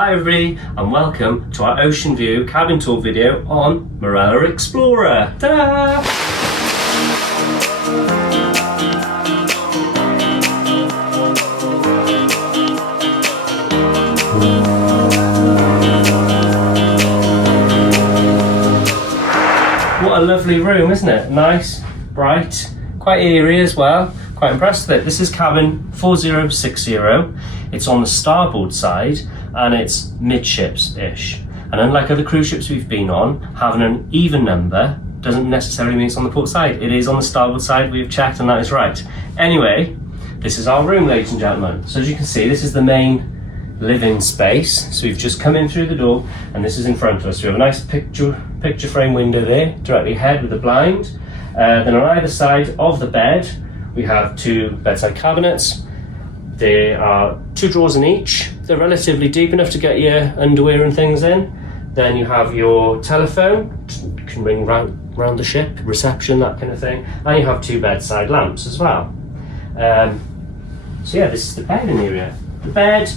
Hi everybody and welcome to our ocean view cabin tour video on Marella Explorer. Ta-da! What a lovely room, isn't it? Nice, bright, quite airy as well. Quite impressed with it. This is cabin 4060. It's on the starboard side and it's midships-ish. And unlike other cruise ships we've been on, having an even number doesn't necessarily mean it's on the port side. It is on the starboard side, we've checked and that is right. Anyway, this is our room, ladies and gentlemen. So as you can see, this is the main living space. So we've just come in through the door and this is in front of us. We have a nice picture frame window there, directly ahead with a blind. Then on either side of the bed, we have two bedside cabinets. There are two drawers in each. They're relatively deep enough to get your underwear and things in. Then you have your telephone, you can ring round the ship, reception, that kind of thing. And you have two bedside lamps as well. So yeah, this is the bedding area. The bed,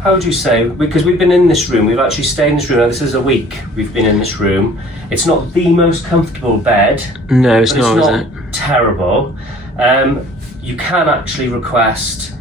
how would you say, because we've been in this room, we've actually stayed in this room, now this is a week we've been in this room. It's not the most comfortable bed. No, it's not, is it? Terrible. You can actually request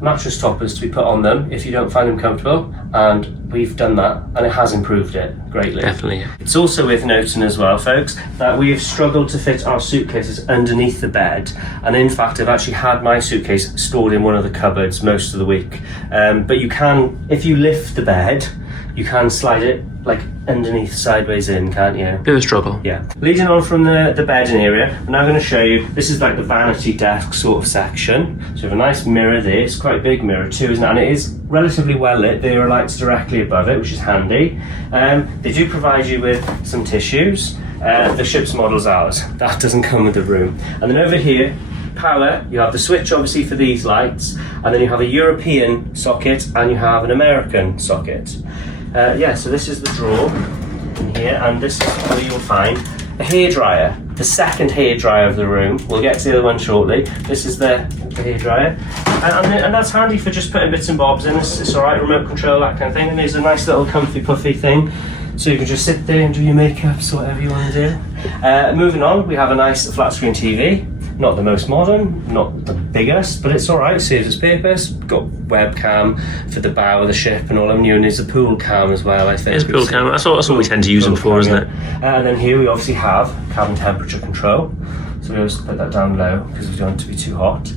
mattress toppers to be put on them if you don't find them comfortable, and we've done that and it has improved it greatly. Definitely, yeah. It's also worth noting as well, folks, that we have struggled to fit our suitcases underneath the bed, and in fact I've actually had my suitcase stored in one of the cupboards most of the week. But you can, if you lift the bed, you can slide it like underneath, sideways in, can't you? Bit of a struggle. Yeah. Leading on from the bedding area, I'm now going to show you, this is like the vanity desk sort of section. So we have a nice mirror there, it's quite a big mirror too, isn't it? And it is relatively well lit, there are lights directly above it, which is handy. They do provide you with some tissues. The ship's model's ours, that doesn't come with the room. And then over here, power, you have the switch obviously for these lights, and then you have a European socket and you have an American socket. Yeah, so this is the drawer in here, and this is where you'll find a hairdryer, the second hairdryer of the room. We'll get to the other one shortly. This is the hairdryer, and that's handy for just putting bits and bobs in. It's alright, remote control, that kind of thing. And there's a nice little comfy puffy thing, so you can just sit there and do your makeup, so whatever you want to do. Moving on, we have a nice flat screen TV. Not the most modern, not the biggest, but it's alright, serves its purpose. Got webcam for the bow of the ship and all I'm new, and there's a pool cam as well, I think. It's a pool cam, that's what we tend to use them for, isn't it? And then here we obviously have cabin temperature control. So we always put that down low because we don't want it to be too hot.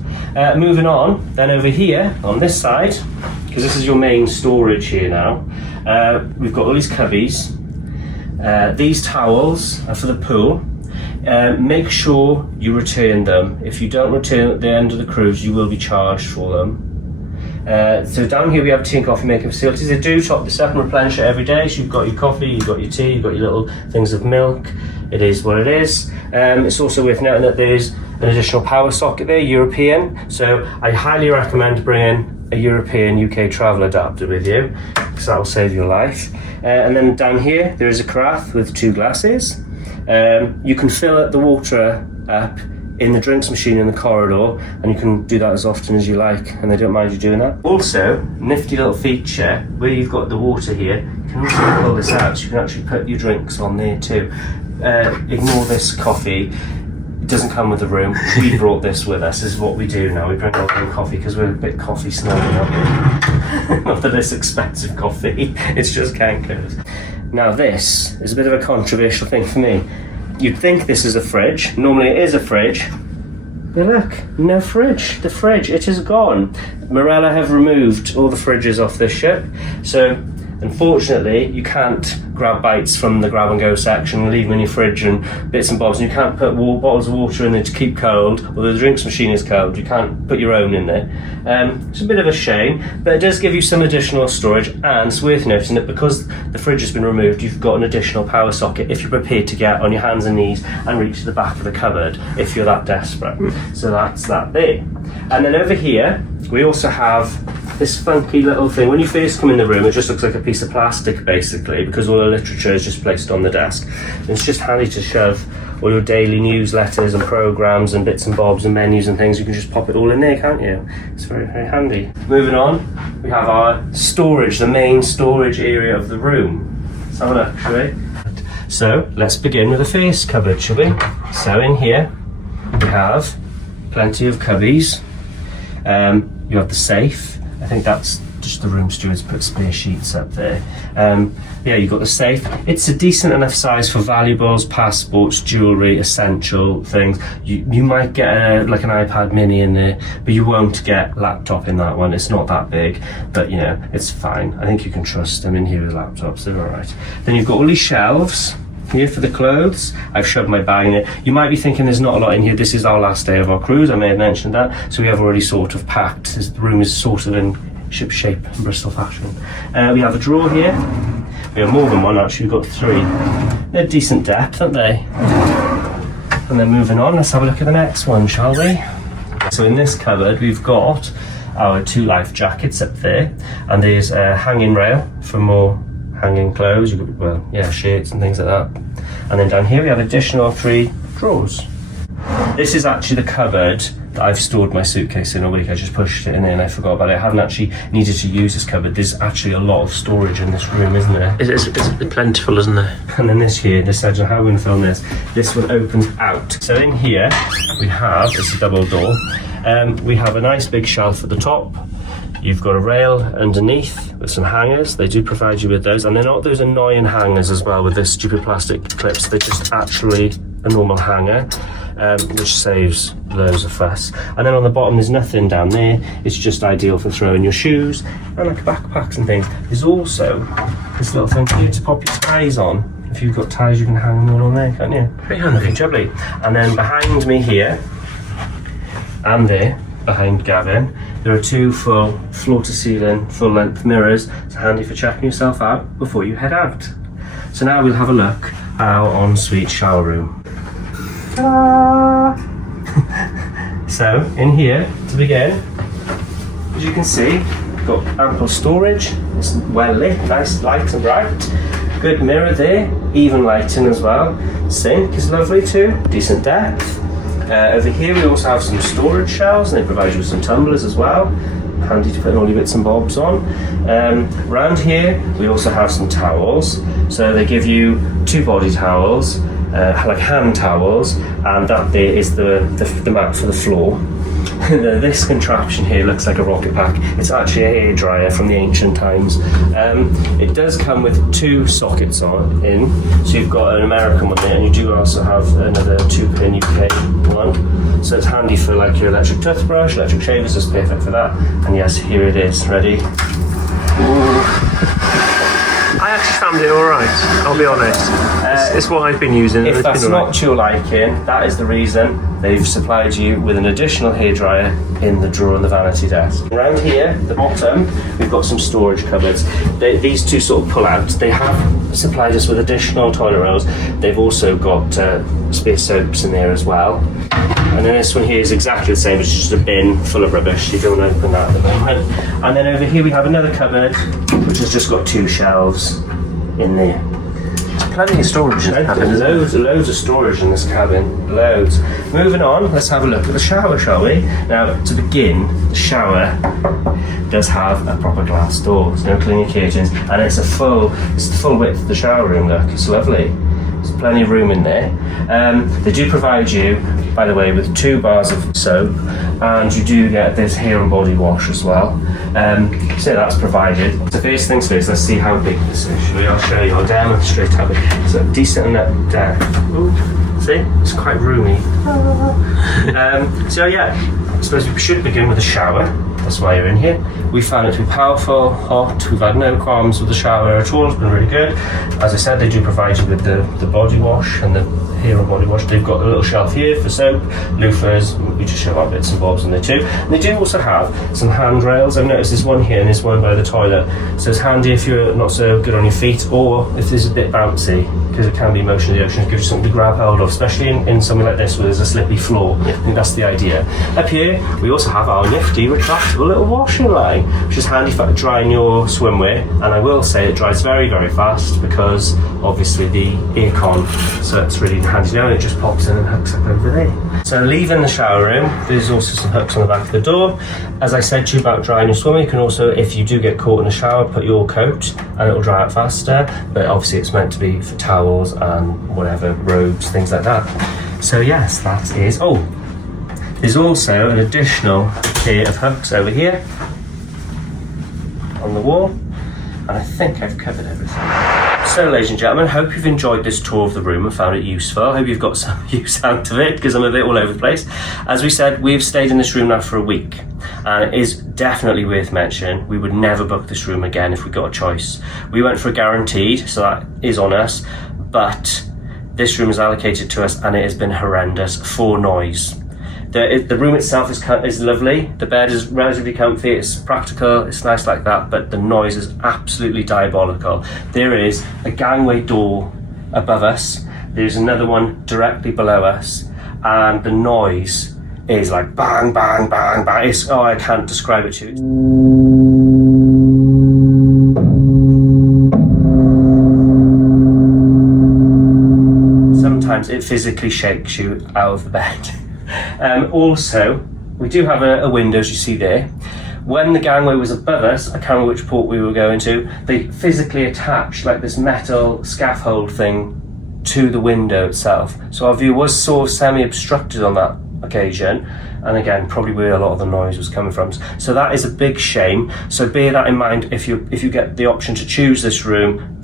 Moving on, then over here on this side, because this is your main storage here now, we've got all these cubbies. These towels are for the pool. Make sure you return them. If you don't return at the end of the cruise, you will be charged for them. So down here we have tea and coffee making facilities. They do top this up and replenish it every day. So you've got your coffee, you've got your tea, you've got your little things of milk. It is what it is. It's also worth noting that there's an additional power socket there, European. So I highly recommend bringing a European UK travel adapter with you, because that will save your life. And then down here there is a carafe with two glasses. You can fill the water up in the drinks machine in the corridor, and you can do that as often as you like, and they don't mind you doing that. Also, nifty little feature, where you've got the water here, you can also pull this out, so you can actually put your drinks on there too. Ignore this coffee, it doesn't come with the room. We brought this with us, this is what we do now. We bring our own coffee because we're a bit coffee snobby, aren't we? Not that it's expensive coffee, it's just Cancun's. Now this is a bit of a controversial thing for me. You'd think this is a fridge. Normally it is a fridge. But look, no fridge. The fridge, it is gone. Marella have removed all the fridges off this ship. So unfortunately, you can't grab bites from the grab and go section and leave them in your fridge and bits and bobs. And you can't put bottles of water in there to keep cold, although the drinks machine is cold. You can't put your own in there. It's a bit of a shame, but it does give you some additional storage, and it's worth noting that because the fridge has been removed, you've got an additional power socket if you're prepared to get on your hands and knees and reach to the back of the cupboard if you're that desperate. So that's that there. And then over here, we also have this funky little thing. When you first come in the room, it just looks like a piece of plastic basically, because all the literature is just placed on the desk. And it's just handy to shove all your daily newsletters and programs and bits and bobs and menus and things. You can just pop it all in there, can't you? It's very, very handy. Moving on, we have our storage, the main storage area of the room. Let's have a look, shall we? So let's begin with the first cupboard, shall we? So in here we have plenty of cubbies. You have the safe. I think that's just the room stewards put spare sheets up there. Yeah, you've got the safe. It's a decent enough size for valuables, passports, jewellery, essential things. You might get like an iPad mini in there, but you won't get laptop in that one. It's not that big, but you know, it's fine. I think you can trust them in here with laptops, they're alright. Then you've got all these shelves here for the clothes. I've shoved my bag in it. You might be thinking there's not a lot in here. This is our last day of our cruise. I may have mentioned that. So we have already sort of packed. The room is sort of in ship shape in Bristol fashion. We have a drawer here. We have more than one actually, we've got 3. They're decent depth, aren't they? And then moving on, let's have a look at the next one, shall we? So in this cupboard we've got our 2 life jackets up there, and there's a hanging rail for more hanging clothes. You've got, well, yeah, shirts and things like that. And then down here we have additional 3 drawers. This is actually the cupboard that I've stored my suitcase in all week. I just pushed it in there and I forgot about it. I haven't actually needed to use this cupboard. There's actually a lot of storage in this room, isn't there? It's plentiful, isn't there? And then this here, this edge, how we're going to film this. This one opens out. So in here we have, it's a double door. We have a nice big shelf at the top. You've got a rail underneath with some hangers. They do provide you with those, and they're not those annoying hangers as well with the stupid plastic clips. They're just actually a normal hanger, which saves loads of fuss. And then on the bottom there's nothing down there. It's just ideal for throwing your shoes and like backpacks and things. There's also this little thing here to pop your ties on. If you've got ties, you can hang them all on there, can't you? Very handy. Jubbly. And then behind me here and there, behind Gavin, there are 2 full floor-to-ceiling, full-length mirrors. It's handy for checking yourself out before you head out. So now we'll have a look at our ensuite shower room. So in here, to begin, as you can see, we've got ample storage. It's well lit, nice light and bright. Good mirror there, even lighting as well. Sink is lovely too, decent depth. Over here we also have some storage shelves, and they provide you with some tumblers as well. Handy to put all your bits and bobs on. Around here we also have some towels. So they give you 2 body towels, like hand towels, and that there is the mat for the floor. This contraption here looks like a rocket pack. It's actually a hairdryer from the ancient times. It does come with 2 sockets in, so you've got an American one there, and you do also have another 2-pin UK one. So it's handy for like your electric toothbrush, electric shavers is perfect for that. And yes, here it is, ready? I actually found it alright, I'll be honest. It's what I've been using. If that's not to your liking, that is the reason they've supplied you with an additional hairdryer in the drawer on the vanity desk. Around here, the bottom, we've got some storage cupboards. These 2 sort of pull out. They have supplied us with additional toilet rolls. They've also got spare soaps in there as well. And then this one here is exactly the same. It's just a bin full of rubbish. You don't open that at the moment. And then over here we have another cupboard, which has just got 2 shelves in there. Plenty of storage in the cabin. Loads of storage in this cabin. Loads. Moving on, let's have a look at the shower, shall we? Now, to begin, the shower does have a proper glass door. There's no cleaning curtains, and it's the full width of the shower room. Look, it's lovely. There's plenty of room in there. They do provide you, by the way, with 2 bars of soap, and you do get this hair and body wash as well. So that's provided. So first things first, let's see how big this is. I'll show you, I'll demonstrate how big. It's a decent enough depth. See, it's quite roomy. So yeah, I suppose we should begin with a shower. That's why you're in here. We found it to be powerful, hot. We've had no qualms with the shower at all. It's been really good. As I said, they do provide you with the body wash and the hair and body wash. They've got a little shelf here for soap, loofahs. We just show our bits and bobs in there too. And they do also have some handrails. I've noticed there's one here and there's one by the toilet. So it's handy if you're not so good on your feet, or if there's a bit bouncy, because it can be motion in the ocean. It gives you something to grab hold of, especially in somewhere like this where there's a slippy floor. I think that's the idea. Up here, we also have our nifty retractable into a little washing line, which is handy for drying your swimwear. And I will say it dries very, very fast because obviously the aircon, so it's really handy now. It just pops in and hooks up over there. So leaving the shower room, there's also some hooks on the back of the door. As I said to you about drying your swimwear, you can also, if you do get caught in the shower, put your coat and it'll dry out faster. But obviously it's meant to be for towels and whatever, robes, things like that. So yes, that is, oh, there's also an additional pair of hooks over here on the wall, and I think I've covered everything. So ladies and gentlemen, hope you've enjoyed this tour of the room and found it useful. I hope you've got some use out of it because I'm a bit all over the place. As we said, we've stayed in this room now for a week, and it is definitely worth mentioning. We would never book this room again if we got a choice. We went for a guaranteed, so that is on us, but this room is allocated to us and it has been horrendous for noise. The room itself is lovely, the bed is relatively comfy, it's practical, it's nice like that, but the noise is absolutely diabolical. There is a gangway door above us, there's another one directly below us, and the noise is like bang, bang, bang, bang. Oh, I can't describe it to you. Sometimes it physically shakes you out of the bed. Also, we do have a window, as you see there. When the gangway was above us, I can't remember which port we were going to, they physically attached like this metal scaffold thing to the window itself. So our view was sort of semi-obstructed on that occasion, and again, probably where a lot of the noise was coming from. So that is a big shame. So bear that in mind if you get the option to choose this room,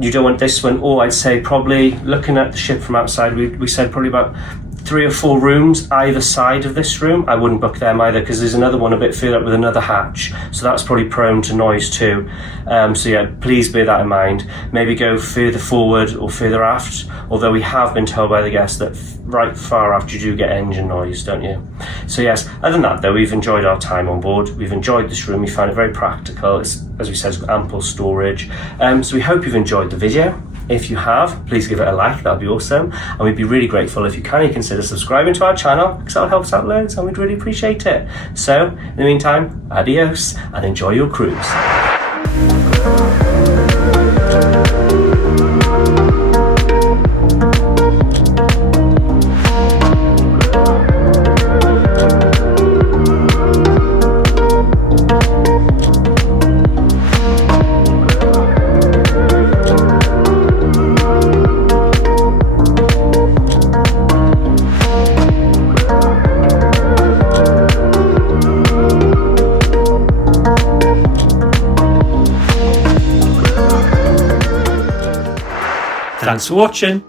you don't want this one, or I'd say probably looking at the ship from outside, we said probably about 3 or 4 rooms either side of this room. I wouldn't book them either because there's another one a bit further up with another hatch, so that's probably prone to noise too. So yeah, please bear that in mind. Maybe go further forward or further aft, although we have been told by the guests that right far aft you do get engine noise, don't you? So yes, other than that though, we've enjoyed our time on board. We've enjoyed this room, we found it very practical. It's, as we said, it's got ample storage. So we hope you've enjoyed the video. If you have, please give it a like, that'd be awesome. And we'd be really grateful if you kindly consider subscribing to our channel because that'll help us out loads and we'd really appreciate it. So, in the meantime, adios and enjoy your cruise. Thanks for watching.